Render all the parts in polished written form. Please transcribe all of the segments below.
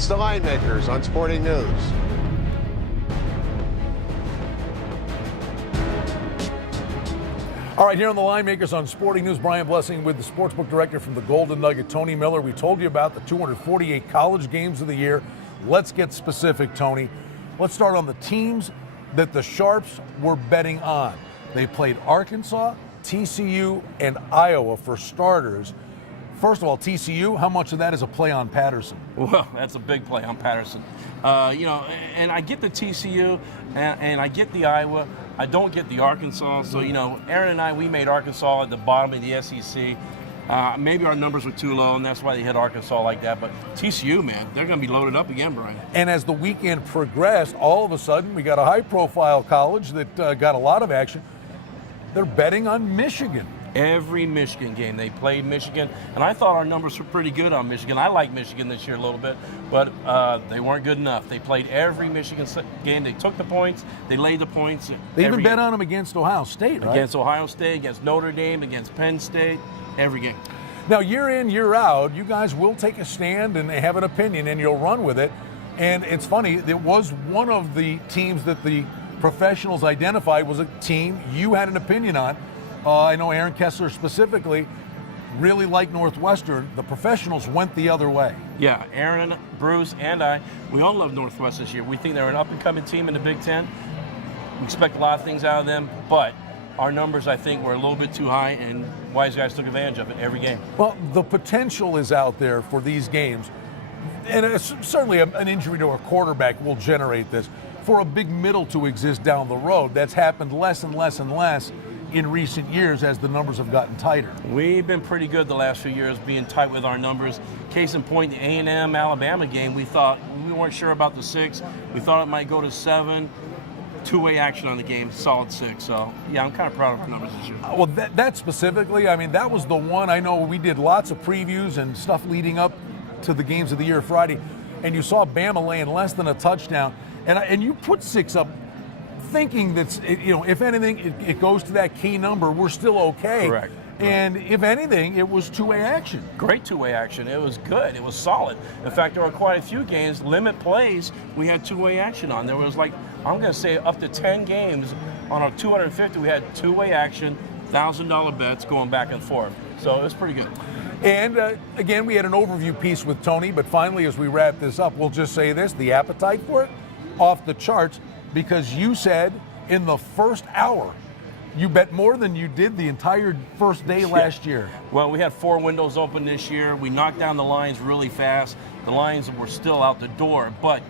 It's the Line Makers on Sporting News. All right, here on the Line Makers on Sporting News, Brian Blessing with the sportsbook director from the Golden Nugget, Tony Miller. We told you about the 248 college games of the year. Let's get specific, Tony. Let's start on the teams that the Sharps were betting on. They played Arkansas, TCU, and Iowa for starters. First of all, TCU, how much of that is a play on Patterson? Well, that's a big play on Patterson. And I get the TCU and I get the Iowa. I don't get the Arkansas. So, Aaron and I, we made Arkansas at the bottom of the SEC. Maybe our numbers were too low, and that's why they hit Arkansas like that. But TCU, man, they're going to be loaded up again, Brian. And as the weekend progressed, all of a sudden, we got a high-profile college that got a lot of action. They're betting on Michigan. Every Michigan game, they played Michigan, and I thought our numbers were pretty good on Michigan. I like Michigan this year a little bit, but they weren't good enough. They played every Michigan game. They took the points. They laid the points. They even bet on them against Ohio State, right? Against Ohio State, against Notre Dame, against Penn State, every game. Now, year in, year out, you guys will take a stand and have an opinion, and you'll run with it. And it's funny, it was one of the teams that the professionals identified was a team you had an opinion on. I know Aaron Kessler specifically really liked Northwestern. The professionals went the other way. Yeah, Aaron, Bruce, and I, we all love Northwestern this year. We think they're an up-and-coming team in the Big Ten. We expect a lot of things out of them, but our numbers, I think, were a little bit too high, and Wise Guys took advantage of it every game. Well, the potential is out there for these games, and it's certainly an injury to a quarterback will generate this. For a big middle to exist down the road, that's happened less and less and less in recent years as the numbers have gotten tighter. We've been pretty good the last few years being tight with our numbers. Case in point, the A&M Alabama game, we weren't sure about the 6. We thought it might go to 7. Two-way action on the game, solid 6. So, yeah, I'm kind of proud of our numbers this year. Well, that specifically, I mean, that was the one. I know we did lots of previews and stuff leading up to the games of the year Friday, and you saw Bama laying less than a touchdown, and you put 6 up thinking that, if anything, it goes to that key number, we're still okay. Correct. And if anything, it was two-way action. Great two-way action. It was good. It was solid. In fact, there were quite a few games, limit plays, we had two-way action on. There was I'm going to say up to 10 games on our 250, we had two-way action, $1,000 bets going back and forth. So it was pretty good. And again, we had an overview piece with Tony, but finally, as we wrap this up, we'll just say this, the appetite for it, off the charts, because you said in the first hour, you bet more than you did the entire first day last year. Well, we had 4 windows open this year. We knocked down the lines really fast. The lines were still out the door, but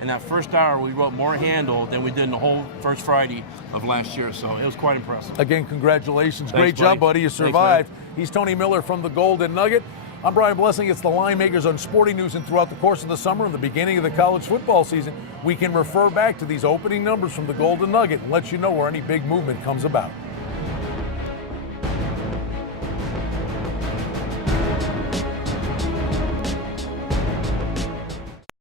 in that first hour, we wrote more handle than we did in the whole first Friday of last year. So it was quite impressive. Again, congratulations. Thanks, Great job, buddy. You survived. Thanks, He's Tony Miller from the Golden Nugget. I'm Brian Blessing. It's the Line Makers on Sporting News, and throughout the course of the summer and the beginning of the college football season, we can refer back to these opening numbers from the Golden Nugget and let you know where any big movement comes about.